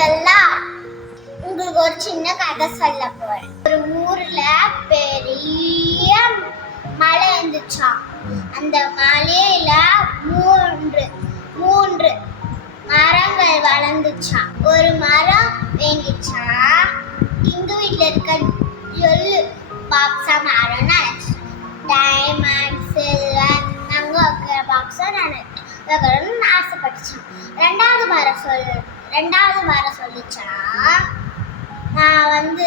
குட்டீஸெல்லாம் உங்களுக்கு ஒரு சின்ன கதை சொல்ல போறேன். ஒரு ஊர்ல பெரிய மலை இருந்துச்சாம். அந்த மலையில மூன்று மரங்கள் வளர்ந்துச்சாம். ஒரு மரம் வேண்டிச்சா இந்து வீட்டுல இருக்க ஜொல்லு பாக்ஸா மாறும்னு நினைச்சு, டைமண்ட் சில்வர் அங்க வைக்கிற பாக்ஸா நினைக்கணும்னு ஆசைப்பட்டுச்சான். ரெண்டாவது மரம் சொல்லிச்சா, நான்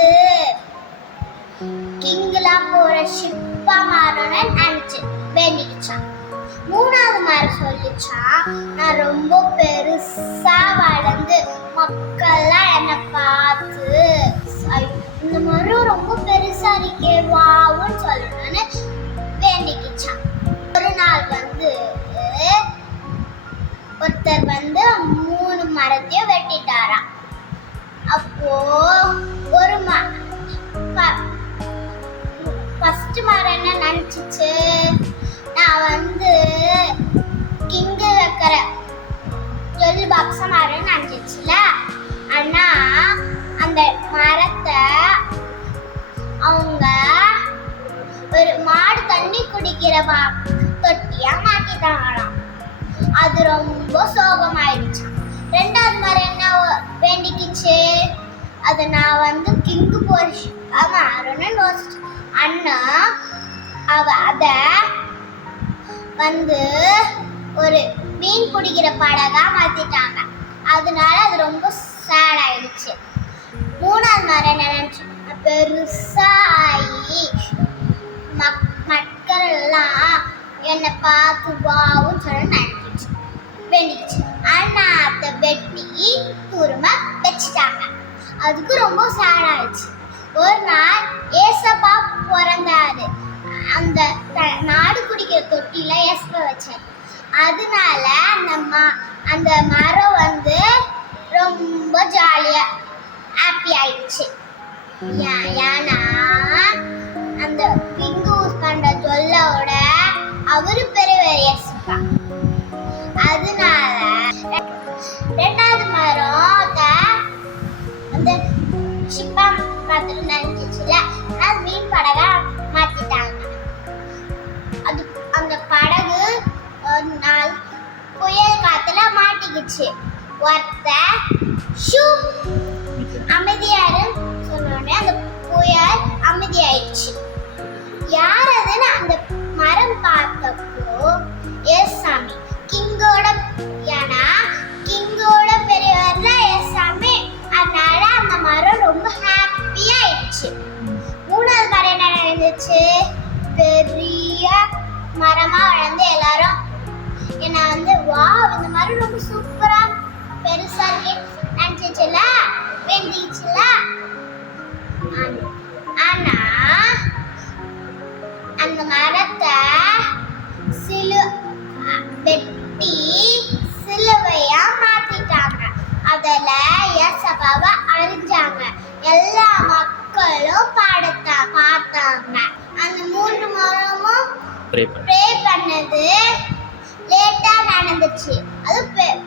கிங்லாம் போற ஷிப்பா மாறணும்னு நினைச்சு வேண்டிக்கிச்சான். மூணாவது மரம் சொல்லிச்சா, நான் ரொம்ப பெருசா வளர்ந்து மக்கள்லாம் என்னை பார்த்து இந்த மரம் ரொம்ப பெருசா இருக்கே வாவுன்னு சொல்லணும்னு வேண்டிக்கிச்சான். ஒரு நாள் ஒருத்தர் 3 மரத்தையும் வெட்டிட்டாராம். அப்போ ஒரு ஃபர்ஸ்ட் மரம் என்ன நினைச்சிச்சு, நான் கிங்கு வைக்கிற ஜொல்லு பாக்ஸா மரம்னு நினைச்சிச்சுல. ஆனா அந்த மரத்தை அவங்க ஒரு மாடு தண்ணி குடிக்கிற தொட்டியா மாத்திட்டாங்களாம். அது ரொம்ப சோகமாயிடுச்சு. ரெண்டாவது மரம் என்ன வேண்டிக்கிச்சு, அதை நான் கிங்கு போற மாறணும்னு யோசிச்சு. அண்ணா அத ஒரு மீன் பிடிக்கிற படகா மாத்திட்டாங்க. அதனால அது ரொம்ப சேட் ஆயிடுச்சு. மூணாவது மரம் என்ன நினைச்சு, பெருசாகி மக்கள் எல்லாம் என்னை பார்த்து வாவுன்னு சொல்ல நினைச்சிச்சு வேண்டிச்சு. ஆனா அதை வெட்டி தூரமா வச்சுட்டாங்க. அதுக்கு ரொம்ப சேட் ஆயிடுச்சு. ஒரு நாள் ஏசப்பா பிறந்தாரு. அந்த நாடு குடிக்கிற தொட்டில ஏசப்பா வச்சாரு. அதனால அந்த மரம் ரொம்ப ஜாலியா ஹாப்பி ஆயிடுச்சு. ஏன்னா அந்த கிங் யூஸ் பண்ற ஜொல்லோட அவரு பெரிய ஏசப்பா. அதனால ரெண்டாவது மரம் அந்த ஷிப்பா பார்த்துட்டு நினைச்சிச்சுல, அது மீன் படகா மாத்திட்டாங்க. அது அந்த படகு ஒரு நாள் புயல் காத்துல மாட்டிக்கிச்சு. அமைதியாரு சொன்னோடனே அந்த புயல் அமைதியாயிடுச்சு. யார் அதுன்னு அந்த மரம் பார்த்தப்போ ஏசாமி கிங்கோட, ஏன்னா கிங்கோட பெரியவர் தான் ஏசாமி. அதனால அந்த மரம் ரொம்ப ஹாப்பியா ஆயிடுச்சு. மூணாவது மரம் என்ன நடந்துச்சு, பெரிய மரமா வளர்ந்து எல்லாரும் என்ன வா இந்த மரம் ரொம்ப சூப்பரா பெருசா இருக்கு நினைச்சிச்சுல வேண்டிச்சுல. ஆனா அந்த மரத்தை வெட்டி சிலுவையா மாத்திட்டாங்க. அதுல ஏசப்பாவை அறிஞ்சாங்க. எல்லா மக்களும் பார்த்தாங்க. அந்த 3 மரமும் ப்ரே பண்ணது லேட்டா நடந்துச்சு. அது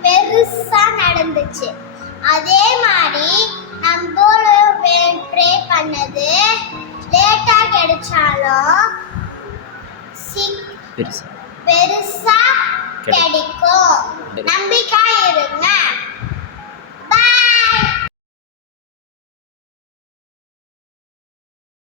பெருசா நடந்துச்சு. அதே மாதிரி நம்மளும் ப்ரே பண்ணது லேட்டா கிடைச்சாலும் பெருசா கிடைக்கும். நம்பிக்கை